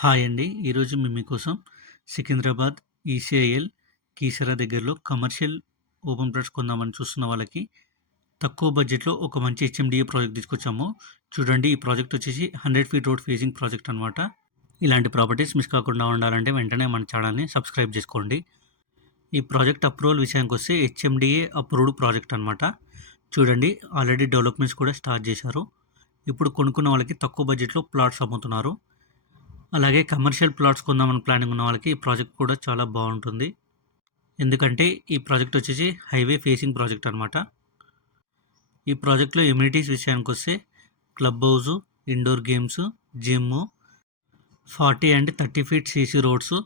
Hi అండి. ఈరోజు మేము మీకోసం సికింద్రాబాద్ ఈసీఐఎల్ కీసర దగ్గరలో కమర్షియల్ ఓపెన్ ప్లాట్స్ కొందామని చూస్తున్న వాళ్ళకి తక్కువ బడ్జెట్‌లో ఒక మంచి హెచ్ఎండిఏ ప్రాజెక్ట్ తీసుకొచ్చాము. చూడండి, ఈ ప్రాజెక్ట్ వచ్చేసి 100 ఫీట్ రోడ్ ఫేసింగ్ ప్రాజెక్ట్ అనమాట. ఇలాంటి ప్రాపర్టీస్ మిస్ కాకుండా ఉండాలంటే వెంటనే మన ఛానల్‌ని సబ్స్క్రైబ్ చేసుకోండి. ఈ ప్రాజెక్ట్ అప్రూవల్ విషయానికొస్తే హెచ్ఎండిఏ అప్రూవ్డ్ ప్రాజెక్ట్ అనమాట. చూడండి, ఆల్రెడీ డెవలప్‌మెంట్స్ కూడా స్టార్ట్ చేశారు. ఇప్పుడు కొనుక్కున్న వాళ్ళకి తక్కువ బడ్జెట్‌లో ప్లాట్స్ అమ్ముతున్నారు. అలాగే కమర్షియల్ ప్లాట్స్ కొందామని ప్లానింగ్ ఉన్న వాళ్ళకి ఈ ప్రాజెక్ట్ కూడా చాలా బాగుంటుంది. ఎందుకంటే ఈ ప్రాజెక్ట్ వచ్చేసి హైవే ఫేసింగ్ ప్రాజెక్ట్ అనమాట. ఈ ప్రాజెక్ట్లో ఎమ్యూనిటీస్ విషయానికి వస్తే club house, indoor games, gym, 40 and 30 feet CC roads,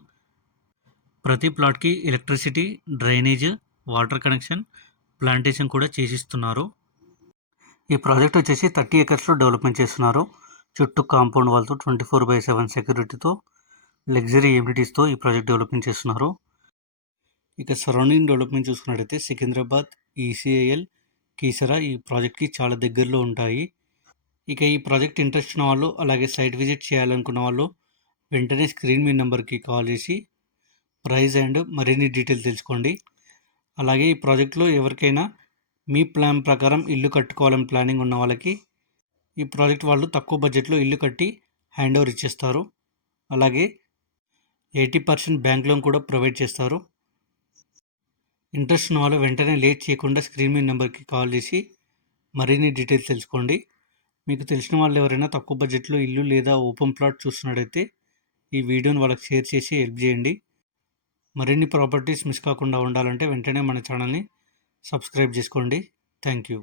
ప్రతి ప్లాట్కి electricity, drainage, water connection, plantation కూడా చేసిస్తున్నారు. ఈ ప్రాజెక్ట్ వచ్చేసి 30 ఎకర్స్లో డెవలప్మెంట్ చేస్తున్నారు. చుట్టూ కాంపౌండ్ వాళ్ళతో 24/7 సెక్యూరిటీతో, లగ్జరీ ఎమ్యూనిటీస్తో ఈ ప్రాజెక్ట్ డెవలప్మెంట్ చేస్తున్నారు. ఇక సరౌండింగ్ డెవలప్మెంట్ చూసుకున్నట్టయితే సికింద్రాబాద్, ఈసీఐఎల్, కీసరా ఈ ప్రాజెక్ట్కి చాలా దగ్గరలో ఉంటాయి. ఇక ఈ ప్రాజెక్ట్ ఇంట్రెస్ట్ ఉన్న వాళ్ళు, అలాగే సైట్ విజిట్ చేయాలనుకున్న వాళ్ళు వెంటనే స్క్రీన్ మీ నెంబర్కి కాల్ చేసి ప్రైస్ అండ్ మరిన్ని డీటెయిల్స్ తెలుసుకోండి. అలాగే ఈ ప్రాజెక్ట్లో ఎవరికైనా మీ ప్లాన్ ప్రకారం ఇల్లు కట్టుకోవాలని ప్లానింగ్ ఉన్న వాళ్ళకి ఈ ప్రాజెక్ట్ వాళ్ళు తక్కువ బడ్జెట్లో ఇల్లు కట్టి హ్యాండ్ ఓవర్ ఇచ్చేస్తారు. అలాగే 80% బ్యాంక్ లోన్ కూడా ప్రొవైడ్ చేస్తారు. ఇంట్రెస్ట్ ఉన్న వాళ్ళు వెంటనే లేట్ చేయకుండా స్క్రీన్ మీద నెంబర్కి కాల్ చేసి మరిన్ని డీటెయిల్స్ తెలుసుకోండి. మీకు తెలిసిన వాళ్ళు ఎవరైనా తక్కువ బడ్జెట్లో ఇల్లు లేదా ఓపెన్ ప్లాట్ చూస్తున్నట్టయితే ఈ వీడియోని వాళ్ళకి షేర్ చేసి హెల్ప్ చేయండి. మరిన్ని ప్రాపర్టీస్ మిస్ కాకుండా ఉండాలంటే వెంటనే మన ఛానల్ని సబ్స్క్రైబ్ చేసుకోండి. Thank you.